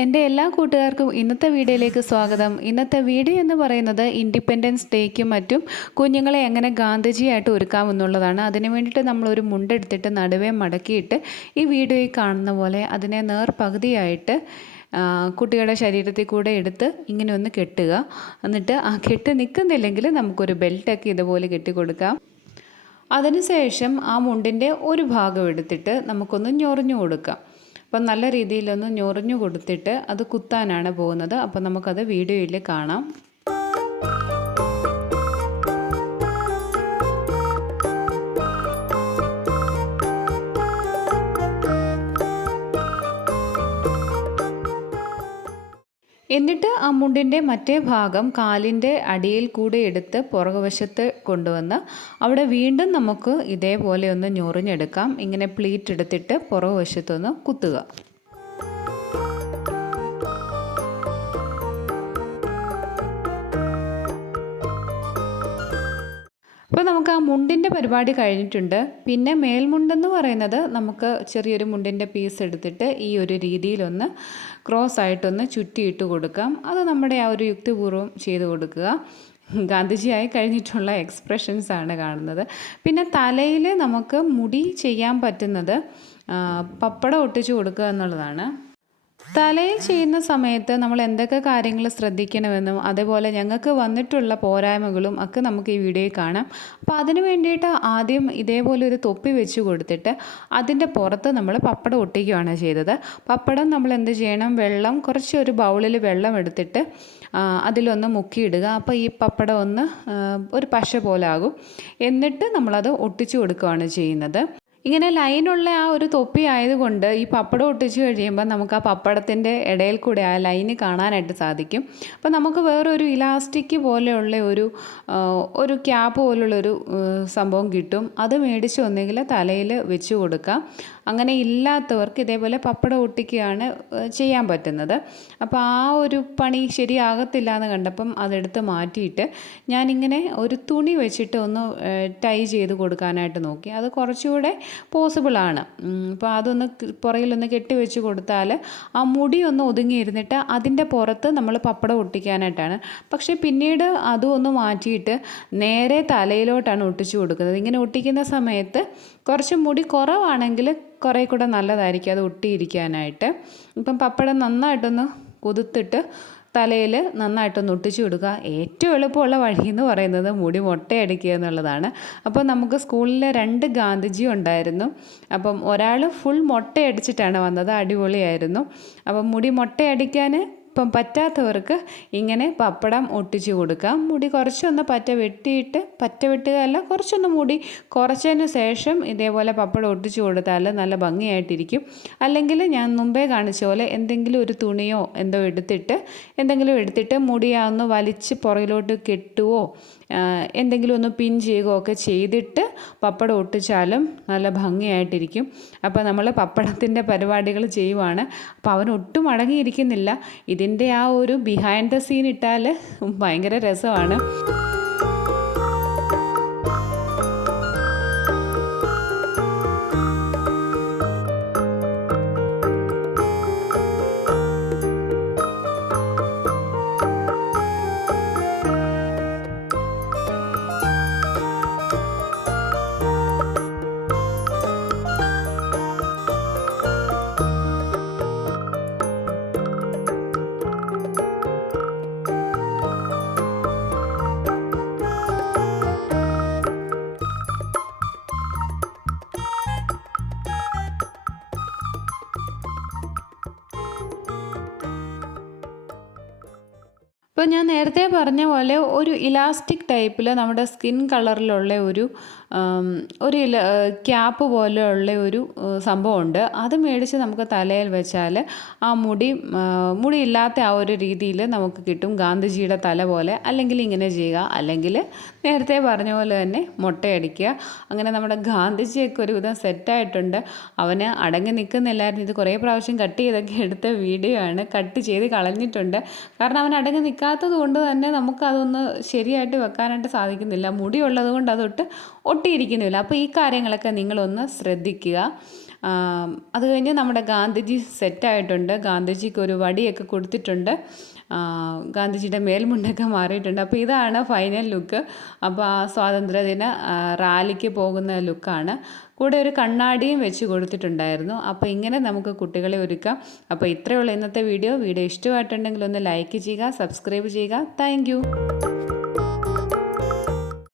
എന്റെ എല്ലാ കൂട്ടുകാർക്കും ഇന്നത്തെ വീഡിയോയിലേക്ക് സ്വാഗതം. ഇന്നത്തെ വീഡിയോ എന്ന് പറയുന്നത് ഇൻഡിപെൻഡൻസ് ഡേക്കും മറ്റും കുഞ്ഞുങ്ങളെ എങ്ങനെ ഗാന്ധിജിയായിട്ട് ഒരുക്കാമെന്നുള്ളതാണ് അതിന് വേണ്ടിയിട്ട് നമ്മളൊരു മുണ്ടെടുത്തിട്ട് നടുവേ മടക്കിയിട്ട് ഈ വീഡിയോയിൽ കാണുന്ന പോലെ അതിനെ നേർ പകുതിയായിട്ട് കുട്ടികളുടെ ശരീരത്തിൽ കൂടെ എടുത്ത് ഇങ്ങനെ ഒന്ന് കെട്ടുക. എന്നിട്ട് ആ കെട്ട് നിൽക്കുന്നില്ലെങ്കിൽ നമുക്കൊരു ബെൽറ്റൊക്കെ ഇതുപോലെ കെട്ടി കൊടുക്കാം അതിനുശേഷം ആ മുണ്ടിന്റെ ഒരു ഭാഗം എടുത്തിട്ട് നമുക്കൊന്ന് ഞൊറിഞ്ഞു കൊടുക്കാം. അപ്പം നല്ല രീതിയിലൊന്ന് ഞൊറിഞ്ഞു കൊടുത്തിട്ട് അത് കുത്താനാണ് പോകുന്നത്. അപ്പം നമുക്കത് വീഡിയോയിൽ കാണാം. എന്നിട്ട് ആ മുണ്ടിന്റെ മറ്റേ ഭാഗം കാലിന്റെ അടിയിൽ കൂടെ എടുത്ത് പുറകുവശത്ത് കൊണ്ടുവന്ന് അവിടെ വീണ്ടും നമുക്ക് ഇതേപോലെ ഒന്ന് ഞൊറിഞ്ഞെടുക്കാം. ഇങ്ങനെ പ്ലീറ്റ് എടുത്തിട്ട് പുറകുവശത്തൊന്ന് കുത്തുക. അപ്പോൾ നമുക്ക് ആ മുണ്ടിന്റെ പരിപാടി കഴിഞ്ഞിട്ടുണ്ട്. പിന്നെ മേൽമുണ്ടെന്ന് പറയുന്നത് നമുക്ക് ചെറിയൊരു മുണ്ടിന്റെ പീസ് എടുത്തിട്ട് ഈ ഒരു രീതിയിലൊന്ന് ക്രോസ് ആയിട്ടൊന്ന് ചുറ്റിയിട്ട് കൊടുക്കാം. അത് നമ്മുടെ ആ ഒരു യുക്തിപൂർവം ചെയ്ത് കൊടുക്കുക. ഗാന്ധിജിയായി കഴിഞ്ഞിട്ടുള്ള എക്സ്പ്രഷൻസ് ആണ് കാണുന്നത്. പിന്നെ തലയിൽ നമുക്ക് മുടി ചെയ്യാൻ പറ്റുന്നത് പപ്പടം ഒട്ടിച്ചു കൊടുക്കുക എന്നുള്ളതാണ്. തലയിൽ ചെയ്യുന്ന സമയത്ത് നമ്മൾ എന്തൊക്കെ കാര്യങ്ങൾ ശ്രദ്ധിക്കണമെന്നും അതേപോലെ ഞങ്ങൾക്ക് വന്നിട്ടുള്ള പോരായ്മകളും ഒക്കെ നമുക്ക് ഈ വീഡിയോയിൽ കാണാം. അപ്പോൾ അതിന് വേണ്ടിയിട്ട് ആദ്യം ഇതേപോലെ ഒരു തൊപ്പി വെച്ച് കൊടുത്തിട്ട് അതിന്റെ പുറത്ത് നമ്മൾ പപ്പടം ഒട്ടിക്കുകയാണ് ചെയ്തത്. പപ്പടം നമ്മൾ എന്ത് ചെയ്യണം? വെള്ളം കുറച്ച് ഒരു ബൗളിൽ വെള്ളം എടുത്തിട്ട് അതിലൊന്ന് മുക്കിയിടുക. അപ്പോൾ ഈ പപ്പടം ഒന്ന് ഒരു പശ പോലെ ആകും. എന്നിട്ട് നമ്മളത് ഒട്ടിച്ചു കൊടുക്കുകയാണ് ചെയ്യുന്നത്. ഇങ്ങനെ ലൈനുള്ള ആ ഒരു തൊപ്പി ആയതുകൊണ്ട് ഈ പപ്പടം ഒട്ടിച്ച് കഴിയുമ്പോൾ നമുക്ക് ആ പപ്പടത്തിന്റെ ഇടയിൽ കൂടെ ആ ലൈന് കാണാനായിട്ട് സാധിക്കും. അപ്പോൾ നമുക്ക് വേറൊരു ഇലാസ്റ്റിക് പോലെയുള്ള ഒരു ഒരു ക്യാപ്പ് പോലുള്ളൊരു സംഭവം കിട്ടും. അത് മേടിച്ച് ഒന്നെങ്കിൽ തലയിൽ വെച്ച് കൊടുക്കാം. അങ്ങനെ ഇല്ലാത്തവർക്ക് ഇതേപോലെ പപ്പടം ഒട്ടിക്കുകയാണ് ചെയ്യാൻ പറ്റുന്നത്. അപ്പോൾ ആ ഒരു പണി ശരിയാകത്തില്ല എന്ന് കണ്ടപ്പം അതെടുത്ത് മാറ്റിയിട്ട് ഞാനിങ്ങനെ ഒരു തുണി വെച്ചിട്ട് ഒന്ന് ടൈ ചെയ്ത് കൊടുക്കാനായിട്ട് നോക്കി. അത് കുറച്ചുകൂടെ പോസിബിളാണ് അപ്പോൾ അതൊന്ന് പുറയിലൊന്ന് കെട്ടി വെച്ച് കൊടുത്താൽ ആ മുടി ഒന്ന് ഒതുങ്ങിയിരുന്നിട്ട് അതിന്റെ പുറത്ത് നമ്മൾ പപ്പടം ഒട്ടിക്കാനായിട്ടാണ്. പക്ഷേ പിന്നീട് അതും ഒന്ന് മാറ്റിയിട്ട് നേരെ തലയിലോട്ടാണ് ഒട്ടിച്ചു കൊടുക്കുന്നത്. ഇങ്ങനെ ഒട്ടിക്കുന്ന സമയത്ത് കുറച്ച് മുടി കുറവാണെങ്കിൽ കുറേ കൂടെ നല്ലതായിരിക്കും അത് ഒട്ടിയിരിക്കാനായിട്ട്. ഇപ്പം പപ്പടം നന്നായിട്ടൊന്ന് കുതിർത്തിട്ട് തലയിൽ നന്നായിട്ടൊന്ന് ഒട്ടിച്ചു കൊടുക്കുക ഏറ്റവും എളുപ്പമുള്ള വഴി എന്ന് പറയുന്നത് മുടി മുട്ടയടിക്കുക എന്നുള്ളതാണ്. അപ്പോൾ നമുക്ക് സ്കൂളിൽ രണ്ട് ഗാന്ധിജി ഉണ്ടായിരുന്നു. അപ്പം ഒരാൾ ഫുൾ മുട്ടയടിച്ചിട്ടാണ് വന്നത്. അടിപൊളിയായിരുന്നു. അപ്പം മുടി മുട്ടയടിക്കാൻ ഇപ്പം പറ്റാത്തവർക്ക് ഇങ്ങനെ പപ്പടം ഒട്ടിച്ച് കൊടുക്കാം. മുടി കുറച്ചൊന്ന് പറ്റ വെട്ടിയിട്ട് പറ്റ വെട്ടുകയല്ല കുറച്ചൊന്ന് മുടി കുറച്ചതിന് ശേഷം ഇതേപോലെ പപ്പടം ഒട്ടിച്ച് കൊടുത്താൽ നല്ല ഭംഗിയായിട്ടിരിക്കും. അല്ലെങ്കിൽ ഞാൻ മുമ്പേ കാണിച്ച പോലെ എന്തെങ്കിലും ഒരു തുണിയോ എന്തോ എടുത്തിട്ട് എന്തെങ്കിലും എടുത്തിട്ട് മുടിയാന്ന് വലിച്ച് പുറകിലോട്ട് കെട്ടുവോ എന്തെങ്കിലും ഒന്ന് പിൻ ചെയ്യുകയോ ഒക്കെ ചെയ്തിട്ട് പപ്പടം ഒട്ടിച്ചാലും നല്ല ഭംഗിയായിട്ടിരിക്കും. അപ്പോൾ നമ്മൾ പപ്പടത്തിന്റെ പരിപാടികൾ ചെയ്യുവാണ്. അപ്പോൾ അവൻ അടങ്ങിയിരിക്കുന്നില്ല ഇതിന്റെ ആ ഒരു ബിഹൈൻഡ് ദ സീൻ ഇട്ടാൽ ഭയങ്കര രസമാണ്. ഇപ്പോൾ ഞാൻ നേരത്തെ പറഞ്ഞ പോലെ ഒരു ഇലാസ്റ്റിക് ടൈപ്പിൽ നമ്മുടെ സ്കിൻ കളറിലുള്ള ഒരു ഒരു ക്യാപ്പ് പോലെയുള്ള ഒരു സംഭവമുണ്ട്. അത് മേടിച്ച് നമുക്ക് തലയിൽ വെച്ചാൽ ആ മുടി മുടി ഇല്ലാത്ത ആ ഒരു രീതിയിൽ നമുക്ക് കിട്ടും. ഗാന്ധിജിയുടെ തല പോലെ. അല്ലെങ്കിൽ ഇങ്ങനെ ചെയ്യുക. അല്ലെങ്കിൽ നേരത്തെ പറഞ്ഞ പോലെ തന്നെ മുട്ടയടിക്കുക. അങ്ങനെ നമ്മുടെ ഗാന്ധിജിയൊക്കെ ഒരുവിധം സെറ്റായിട്ടുണ്ട് അവന് അടങ്ങി നിൽക്കുന്നില്ലായിരുന്നു. ഇത് കുറേ പ്രാവശ്യം കട്ട് ചെയ്തൊക്കെ എടുത്ത വീഡിയോ ആണ്. കട്ട് ചെയ്ത് കളഞ്ഞിട്ടുണ്ട്. കാരണം അവൻ അടങ്ങി നിൽക്കാത്തത് കൊണ്ട് തന്നെ നമുക്കതൊന്ന് ശരിയായിട്ട് വെക്കാനായിട്ട് സാധിക്കുന്നില്ല. മുടി ഉള്ളത് കൊണ്ട് അതൊട്ട് ഒട്ടിയിരിക്കുന്നില്ല അപ്പോൾ ഈ കാര്യങ്ങളൊക്കെ നിങ്ങളൊന്ന് ശ്രദ്ധിക്കുക. അത് കഴിഞ്ഞ് നമ്മുടെ ഗാന്ധിജി സെറ്റായിട്ടുണ്ട് ഗാന്ധിജിക്ക് ഒരു വടിയൊക്കെ കൊടുത്തിട്ടുണ്ട്. ഗാന്ധിജിയുടെ മേൽമുണ്ടൊക്കെ മാറിയിട്ടുണ്ട്. അപ്പോൾ ഇതാണ് ഫൈനൽ ലുക്ക് അപ്പോൾ ആ സ്വാതന്ത്ര്യദിന റാലിക്ക് പോകുന്ന ലുക്കാണ് കൂടെ ഒരു കണ്ണാടിയും വെച്ച് കൊടുത്തിട്ടുണ്ടായിരുന്നു. അപ്പോൾ ഇങ്ങനെ നമുക്ക് കുട്ടികളെ ഒരുക്കാം. അപ്പോൾ ഇത്രയുള്ള ഇന്നത്തെ വീഡിയോ വീഡിയോ ഇഷ്ടമായിട്ടുണ്ടെങ്കിൽ ഒന്ന് ലൈക്ക് ചെയ്യുക സബ്സ്ക്രൈബ് ചെയ്യുക. താങ്ക്